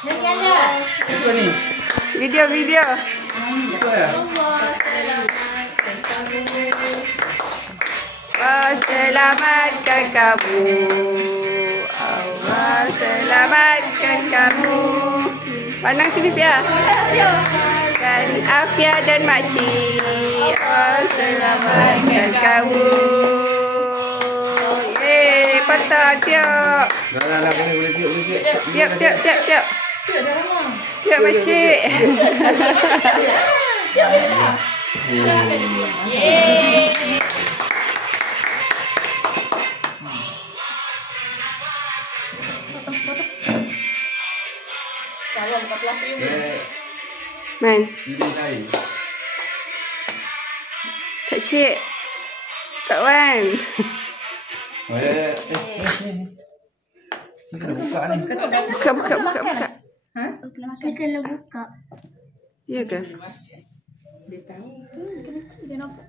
Apa ni? Video. Itu ya? Allah selamatkan kamu. Allah selamatkan kamu. Pandang sini Fia. Dan Afia dan makcik. Allah selamatkan kamu. Yeay, patah tiup. Dah, boleh tiup. Tiup. Tiup makcik. Man. Kak Cik. Kak Wan. Ni kena buka ni. Buka. Ha? Dia kena buka. Ya ke? Dia tahu. Dia nampak.